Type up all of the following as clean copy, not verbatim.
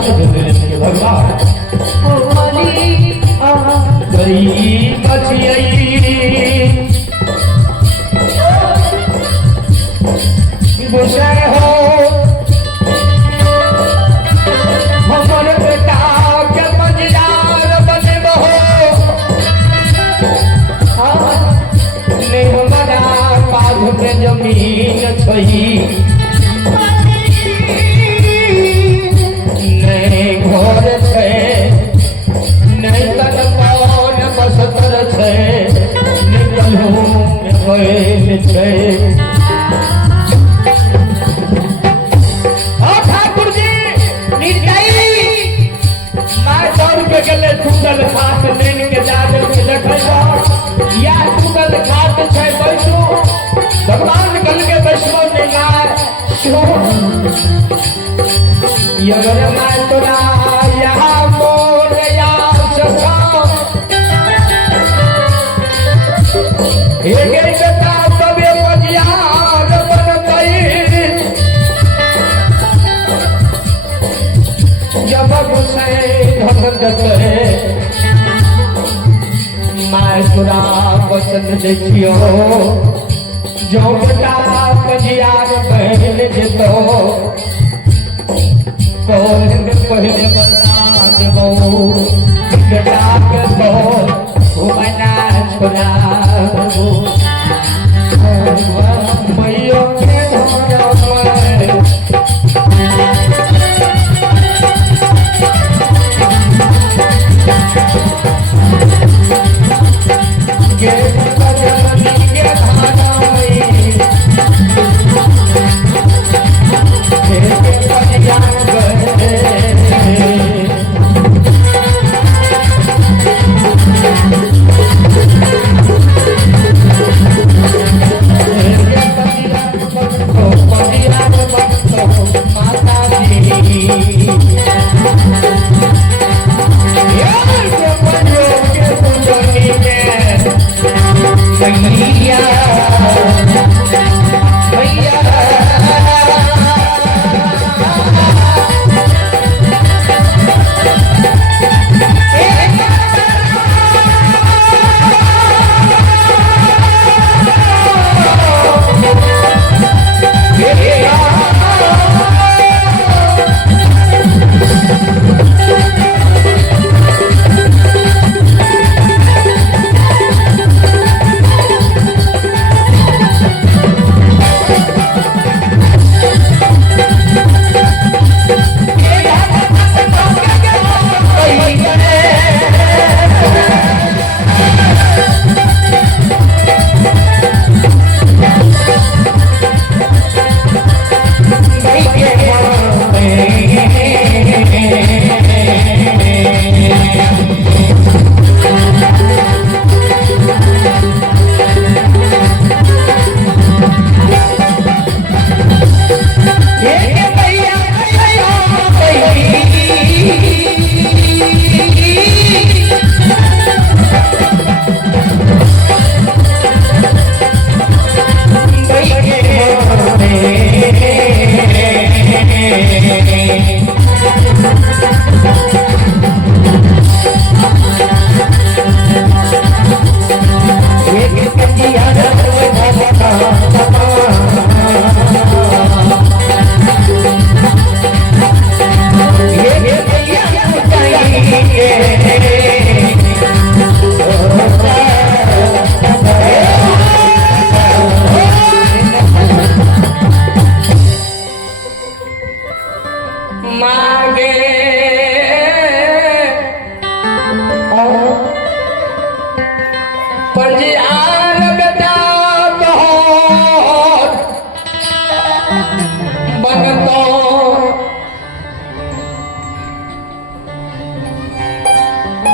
बात के भगवान गरीब गोसाई हो हमर बेटा के मजेदार बने बहो ने हमारा पाध के जमीन छही ने घर छे ने तन कौन बसतर छे ने कलहू में छे गले टूटल खाट लेन के जादे के देखो या टूटल खाट छै बैठो भगवान कल के बैठो ने गाय यगर मैं तोरा यहाँ मोर या सखा एक बेटा तबे मजियार बनतई जब गुस्से मैं तोरा वचन देखियो जो बेटा कजियार बहन जेतो कौन पहले बता देबो बेटा के तो घुमना छोड़ा मैयो के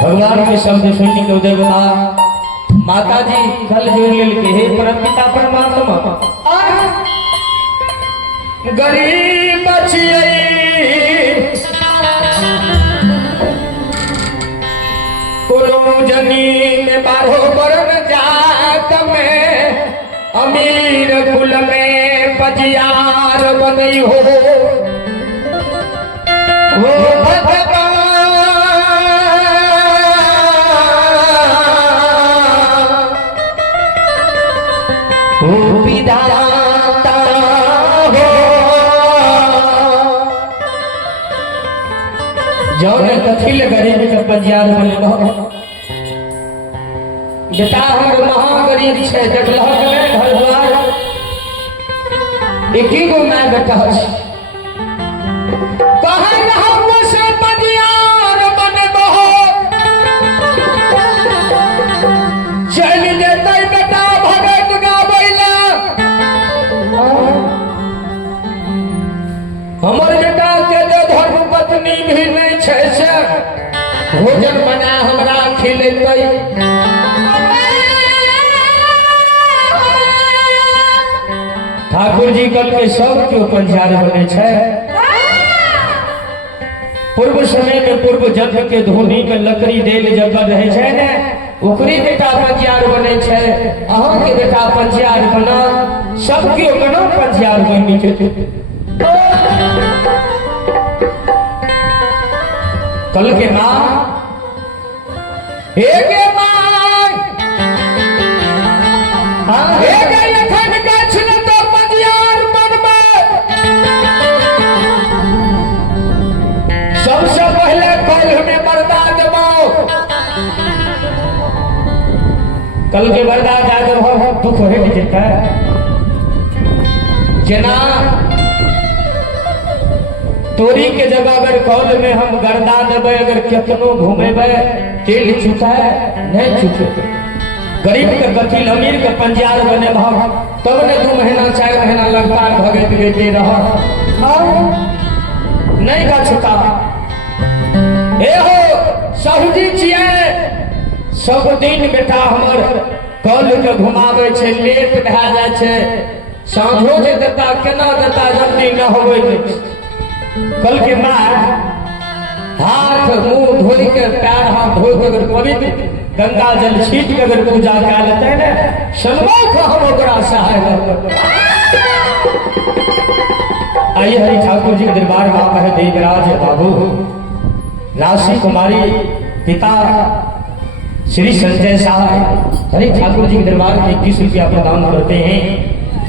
भगवान के शब्द सुनने के उदय बता माता जी कल जोड़ के हे परम पिता परमात्मा गरीब जमीन बारो बरन जात में अमीर कुल में पजियार बनी हो वो विधाता हो जौन कथिल गरीब के पंजाब में बेटा हमर महागरीब छे देखलह के घर द्वार एक ही गो मैं बेटा छै कहां हम से पंजाब बनबो चल जेतै बेटा भगत गाबैला हमर बेटा के धर्म पत्नी भी नहीं छै से भोजन बना हमरा खिलेतै ठाकुर जी कल के सब के पंचार बने छे पूर्व समय में पूर्व जन्म के धोनी के लकड़ी देल जब रहे छे ने ओकरी बेटा पंचार बने छे अहाँ के बेटा पंचार बना सब के बनो पंचार बनी के कल के मां हे के मां हे के लखन के छन तो पंचार बनबे सबसे पहले कल में बरदा देबो कल के बरदा दे देबो दुख हट जेता जना तोरी के जगह अगर कौल में हम गर्दा देवे अगर केतनो घूमेबे तेल छूटा नहीं छूटे गरीब के कथिल अमीर के पंजार बने भाव तब ने 2 महीना 4 महीना लगता भगत बेटे रह नहीं का छूटा ए हो सहुजी छिए सब दिन बेटा हमर कौल के घुमावे छे लेट भा जाय छे साँझो जे देता केना देता जल्दी न होवे कल के बाद हाथ मुंह धोई के पैर हाथ धो के अगर पवित्र गंगा जल छीट के अगर पूजा कर लेते हैं ना सन्मुख हम ओकरा सहाय आइए हरि ठाकुर जी के दरबार में आप है देवराज बाबू राशि कुमारी पिता श्री संजय साहब हरि ठाकुर जी के दरबार में 21 रुपया प्रदान करते हैं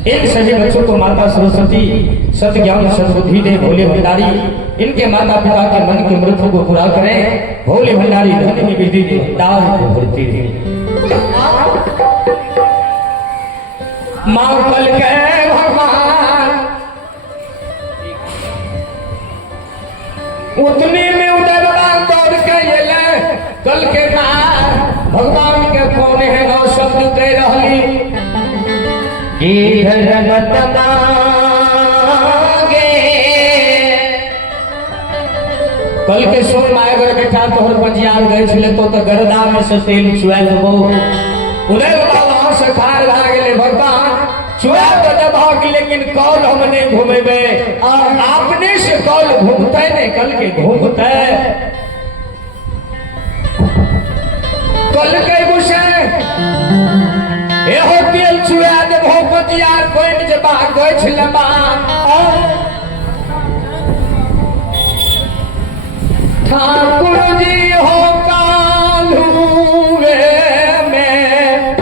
इन सभी बच्चों को माता सरस्वती सत्य ज्ञान सद्बुद्धि दे भोले भंडारी इनके माता पिता के मन के मृत्यु को पूरा करें भोले भंडारी धन में वृद्धि दे दान भरती दे मां कल के भगवान उतने में उदरवा दौड़ के ये कल के मां भगवान के कौन है नौ शब्द दे रही कल के सोन मायगर बेटा तोहर पंजियार गए छले तो गर्दा में से तेल चुआ देबो उन्हें वहां से खार भा गेले भगवान चुआ तो देबो लेकिन कौल हम नहीं घूमेबे आपने से कौल घूमते नहीं कल के घूमते कल के गुस्से एहो तेल चुआ देबो पंजियार कोइन जे बाग गए छले ठाकुर जी हो कालूए में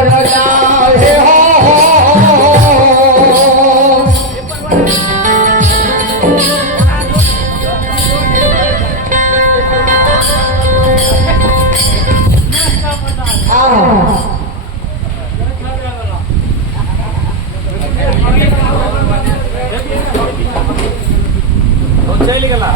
पर जाए हो चल गला